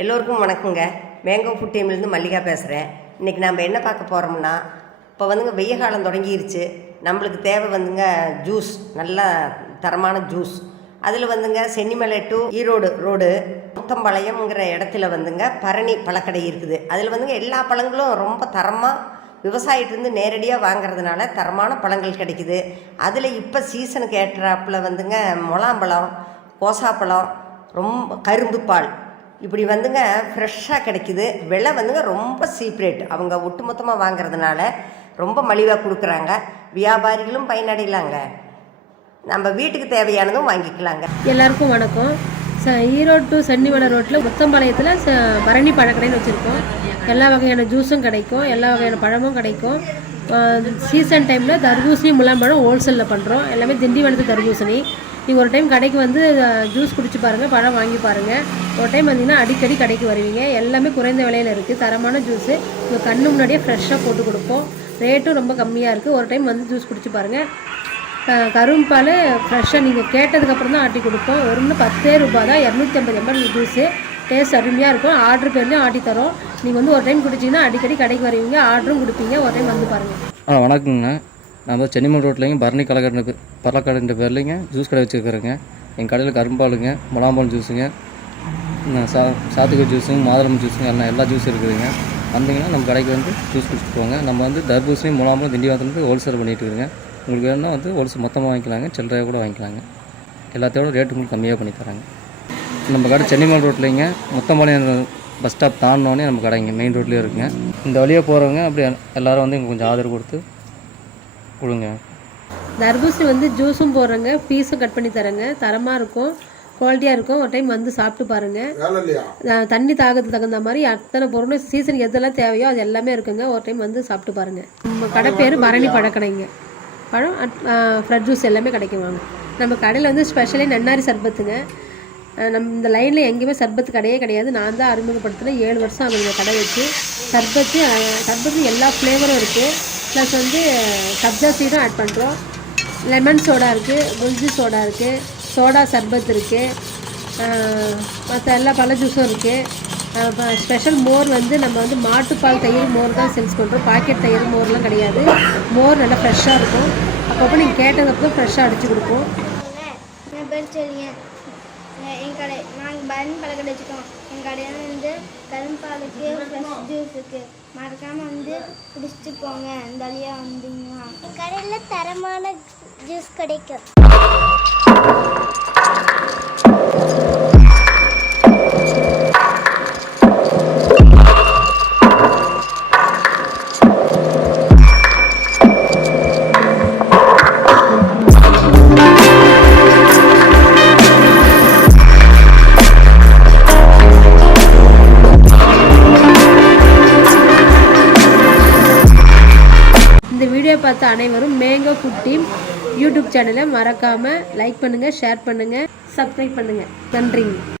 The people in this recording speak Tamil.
எல்லோருக்கும் வணக்கங்க. மேங்கோ ஃபுட் டீம்லேருந்து மல்லிகா பேசுகிறேன். இன்றைக்கி நம்ம என்ன பார்க்க போகிறோம்னா, இப்போ வந்துங்க வெய்ய காலம் தொடங்கிருச்சு. நம்மளுக்கு தேவை வந்துங்க ஜூஸ், நல்ல தரமான ஜூஸ். அதில் வந்துங்க சென்னிமலை டு ஈரோடு ரோடு முத்தம்பாளையம்ங்கிற இடத்துல வந்துங்க பரணி பழக்கடை இருக்குது. அதில் வந்துங்க எல்லா பழங்களும் ரொம்ப தரமாக விவசாயிட்டிருந்து நேரடியாக வாங்கிறதுனால தரமான பழங்கள் கிடைக்குது. அதில் இப்போ சீசனுக்கு ஏற்றாப்பில் வந்துங்க முலாம்பழம், கோசாப்பழம், ரொம்ப கரும்பு பால் இப்படி வந்துங்க ஃப்ரெஷ்ஷாக கிடைக்குது. விலை வந்துங்க ரொம்ப சீப் ரேட். அவங்க ஒட்டுமொத்தமாக வாங்கிறதுனால ரொம்ப மலிவாக கொடுக்குறாங்க. வியாபாரிகளும் பயனடையலாங்க. நம்ம வீட்டுக்கு தேவையானதும் வாங்கிக்கலாங்க. எல்லாருக்கும் வணக்கம். ஈரோடு டு சென்னிமலை ரோட்டில் முத்தம்பாளையத்தில் பரணி பழக்கடைன்னு வச்சுருக்கோம். எல்லா வகையான ஜூஸும் கிடைக்கும், எல்லா வகையான பழமும் கிடைக்கும். சீசன் டைமில் தர்பூசணி முலாம்பழம் ஹோல்சேலில் பண்ணுறோம். எல்லாமே திண்டிவனத்து தர்பூசணி. நீங்கள் ஒரு டைம் கடைக்கு வந்து ஜூஸ் குடிச்சு பாருங்கள், பழம் வாங்கி பாருங்கள். ஒரு டைம் வந்தீங்கன்னா அடிக்கடி கடைக்கு வருவீங்க. எல்லாமே குறைந்த விலையில் இருக்குது. தரமான ஜூஸு உங்கள் கண்ணு முன்னாடியே ஃப்ரெஷ்ஷாக போட்டு கொடுப்போம். ரேட்டும் ரொம்ப கம்மியாக இருக்குது. ஒரு டைம் வந்து ஜூஸ் குடிச்சு பாருங்கள். கரும்பால் ஃப்ரெஷ்ஷாக நீங்கள் கேட்டதுக்கப்புறம் தான் ஆட்டி கொடுப்போம். வெறும் 10 ரூபா தான், 250 ml ஜூஸு. டேஸ்ட் அருமையாக இருக்கும். ஆர்டர் பேர்லேயும் ஆட்டி தரோம். நீங்கள் வந்து ஒரு டைம் குடிச்சிங்கன்னா அடிக்கடி கடைக்கு வருவீங்க, ஆர்டரும் கொடுப்பீங்க. ஒரு டைம் வந்து பாருங்கள். வணக்கங்கண்ணா. நான் தான் சென்னிமலை ரோட்லேயும் பரணி பழக்கடைன்ற பேர்லேங்க ஜூஸ் கடை வச்சுருக்கிறேங்க. எங்கள் கடையில் கரும்பாலுங்க, முலாம்பழம் ஜூஸுங்க, சாத்துக்குடி ஜூஸுங்க, மாதுளம் ஜூஸுங்க, எல்லா ஜூஸ் இருக்குதுங்க. வந்தீங்கன்னா நம்ம கடைக்கு வந்து ஜூஸ் குடிச்சிட்டு போங்க. நம்ம வந்து தர்பூசணி, முலாம்பழம் திண்டிவனத்துலேருந்து ஹோல்சேல் பண்ணிகிட்டு இருக்குங்க. உங்களுக்கு வேணும்னா வந்து ஹோல்சேல் மொத்தமாக வாங்கிக்கலாங்க, சில்லறையாக கூட வாங்கிக்கலாங்க. எல்லாத்தையோட ரேட்டு உங்களுக்கு கம்மியாக பண்ணி தராங்க. நம்ம கடை சென்னிமலை ரோட்லேங்க முத்தம்பாளையம் பஸ் ஸ்டாப் தாண்டினோடனே நம்ம கடைங்க மெயின் ரோட்லேயே இருக்குங்க. இந்த வழியாக போகிறவங்க அப்படி எல்லோரும் வந்து எங்களுக்கு கொஞ்சம் ஆதரவு கொடுத்து கொடுங்க. தர்பூசணி வந்து ஜூஸும் போடுறேங்க, பீஸும் கட் பண்ணி தரேங்க. தரமாக இருக்கும், குவாலிட்டியாக இருக்கும். ஒரு டைம் வந்து சாப்பிட்டு பாருங்கள். தண்ணி தாகத்துக்கு தகுந்த மாதிரி அத்தனை பொருளும் சீசனுக்கு எதெல்லாம் தேவையோ அது எல்லாமே இருக்குங்க. ஒரு டைம் வந்து சாப்பிட்டு பாருங்கள். நம்ம கடை பேர் பரணி பழக்கடைங்க. பழம் ஃப்ரெஷ் ஜூஸ் எல்லாமே கிடைக்கும். வாங்க. நம்ம கடையில் வந்து ஸ்பெஷலி நன்னாரி சர்பத்துங்க. நம்ம இந்த லைனில் எங்கேயுமே சர்பத்து கடையே கிடையாது. நான் தான் அறிமுகப்படுத்தினேன். 7 வருஷம் ஆகுது கடை வச்சு. சர்பத்து எல்லா ஃப்ளேவரும் இருக்குது. ப்ளஸ் வந்து சப்ஜா சீடும் ஆட் பண்ணுறோம். லெமன் சோடா இருக்குது, குல்ஜி சோடா இருக்குது, சோடா சர்பத் இருக்குது, மற்ற எல்லா பழ ஜூஸும் இருக்குது. ஸ்பெஷல் மோர் வந்து நம்ம வந்து மாட்டுப்பால் தயிர் மோர் தான் சேல்ஸ் பண்ணுறோம். பாக்கெட் தயிர் மோர்லாம் கிடையாது. மோர் நல்லா ஃப்ரெஷ்ஷாக இருக்கும். அப்பப்போ நீங்கள் கேட்டதுக்கப்புறம் ஃப்ரெஷ்ஷாக அடித்து கொடுப்போம். என் பேர் சொல்லிங்க. என் கடை நாங்கள் பரணி பழக்கடை வச்சுக்கோம். என் கடையில் வந்து கரும்பாலுக்கு ஃப்ரெஷ் ஜூஸுக்கு மறக்காமல் வந்து குடிச்சிட்டு போங்க. இந்த வழியாக வந்தீங்கன்னா என் கடையில் தரமான ஜூஸ் கிடைக்கும். இந்த வீடியோ பார்த்த அனைவரும் மேங்கோ ஃபுட் டீம் யூடியூப் சேனலை மறக்காமல் லைக் பண்ணுங்கள், ஷேர் பண்ணுங்கள், சப்ஸ்கிரைப் பண்ணுங்கள். நன்றிங்க.